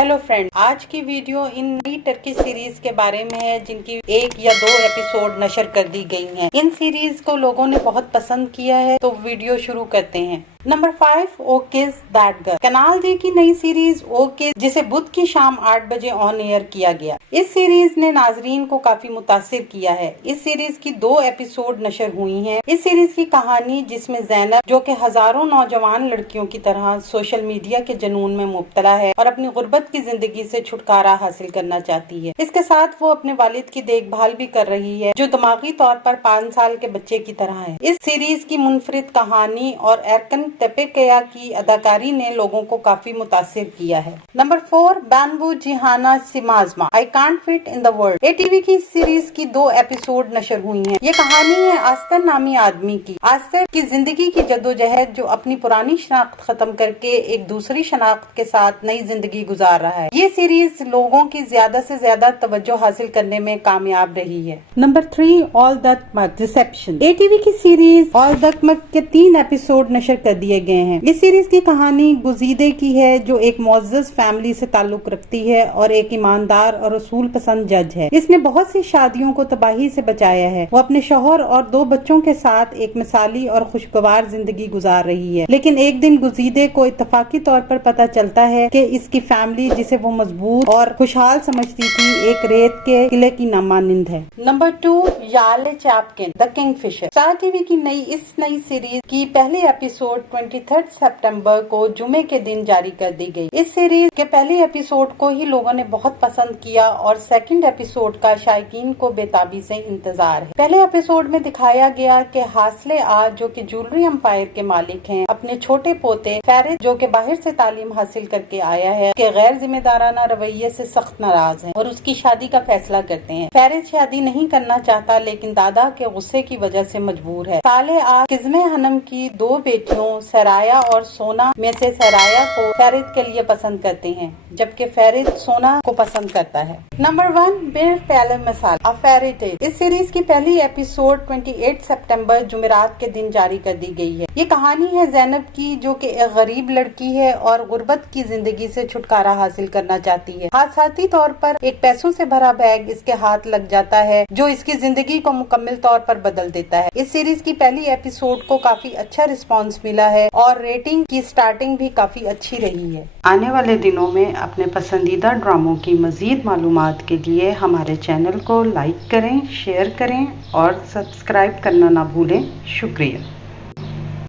Hello friend, आज की video इन नई टर्की सीरीज के बारे में है जिनकी 1 या 2 एपिसोड नशर कर दी गई हैं। इन सीरीज को लोगों ने बहुत पसंद किया है, तो वीडियो शुरू करते हैं। नंबर 5, ओ किस दैट गर्ल। कनाल डी की नई सीरीज ओ किस, जिसे बुध की शाम 8 बजे ऑन एयर किया गया। इस सीरीज ने नाजरीन को काफी मुतासिर किया है। इस सीरीज की 2 एपिसोड नशर हुई हैं। इस सीरीज की कहानी, जिसमें ज़ैनब, जो कि हजारों नौजवान लड़कियों की तरह सोशल मीडिया के जुनून में मुब्तला है और अपनी गुर्बत की जिंदगी से छुटकारा हासिल करना चाहती है, इसके साथ वो अपने वालिद की देखभाल भी कर रही है, जो दिमागी तौर पर 5 साल के बच्चे की तरह है। इस सीरीज की मुनफरिद कहानी और एरकन तेपेकया की अदाकारी ने लोगों को काफी मुतासिर किया है। नंबर 4, बैनबू जिहाना सिमाजमा, I can't fit in the world. ATV की सीरीज की 2 एपिसोड नशर हुई हैं। ये कहानी है आस्तर नामी आदमी की। आस्तर की जिंदगी की जद्दोजहद, जो अपनी पुरानी शनाख्त खत्म करके एक दूसरी शनाख्त के साथ नई जिंदगी गुजार रहा है। ये सीरीज लोगों की ज्यादा से ज्यादा तवज्जो हासिल करने में कामयाब रही है। नंबर 3, ऑल दैट मक रिसेप्शन। एटीवी की सीरीज ऑल दैट मक के 3 एपिसोड नशर कर दिए गए हैं। इस सीरीज की कहानी गुजीदे की है, जो एक मुअज़्ज़ज़ फैमिली से ताल्लुक रखती है और एक ईमानदार और उसूल पसंद जज है। इसने बहुत सी शादियों को तबाही से बचाया है। वो अपने शौहर और 2 बच्चों के साथ एक मिसाली और खुशगवार जिंदगी गुजार रही है। लेकिन एक दिन गुजीदे को इत्तफाकी तौर पर पता चलता है कि इसकी फैमिली, जिसे वो मजबूत और खुशहाल समझती थी, एक रेत के किले की नामानिंद है। नंबर 2, याले चैपकिन, द किंगफिशर। स्टार टीवी की नई सीरीज की पहली एपिसोड 23 सितंबर को जुमे के दिन जारी कर दी गई। इस सीरीज के पहले एपिसोड को ही लोगों ने बहुत पसंद किया और सेकंड एपिसोड का शायकीन को बेताबी से इंतजार है। पहले एपिसोड में दिखाया गया कि हासले आज, जो कि ज्वेलरी एम्पायर के मालिक हैं, अपने छोटे पोते फैरिद, जो कि बाहर से तालीम हासिल करके आया है, के गैर जिम्मेदाराना रवैये से सख्त नाराज हैं और उसकी शादी का फैसला करते हैं। फैरिद शादी नहीं करना चाहता, लेकिन दादा के गुस्से की वजह से मजबूर है। साले आज किस्मे हनम की 2 बेटियों सराया और सोना में से सराया को फैरिद के लिए पसंद करते हैं, जबकि फैरिद सोना को पसंद करता है। नंबर 1, बिर प्याले मिसाल, अ फेरी टेल। इस सीरीज की पहली एपिसोड 28 सितंबर जुमेरात के दिन जारी कर दी गई है। ये कहानी है ज़ैनब की, जो कि एक गरीब लड़की है और गुर्बत की जिंदगी से छुटकारा हासिल करना चाहती है। हादसाती तौर पर एक पैसों से भरा बैग इसके हाथ लग जाता है, जो इसकी जिंदगी को मुकम्मल तौर पर बदल देता है। इस सीरीज की पहली एपिसोड को काफी अच्छा रिस्पांस मिला है और रेटिंग की स्टार्टिंग भी काफी अच्छी रही है। आने वाले दिनों में अपने पसंदीदा ड्रामों की मजीद मालूमात के लिए हमारे चैनल को लाइक करें, शेयर करें और सब्सक्राइब करना ना भूलें। शुक्रिया।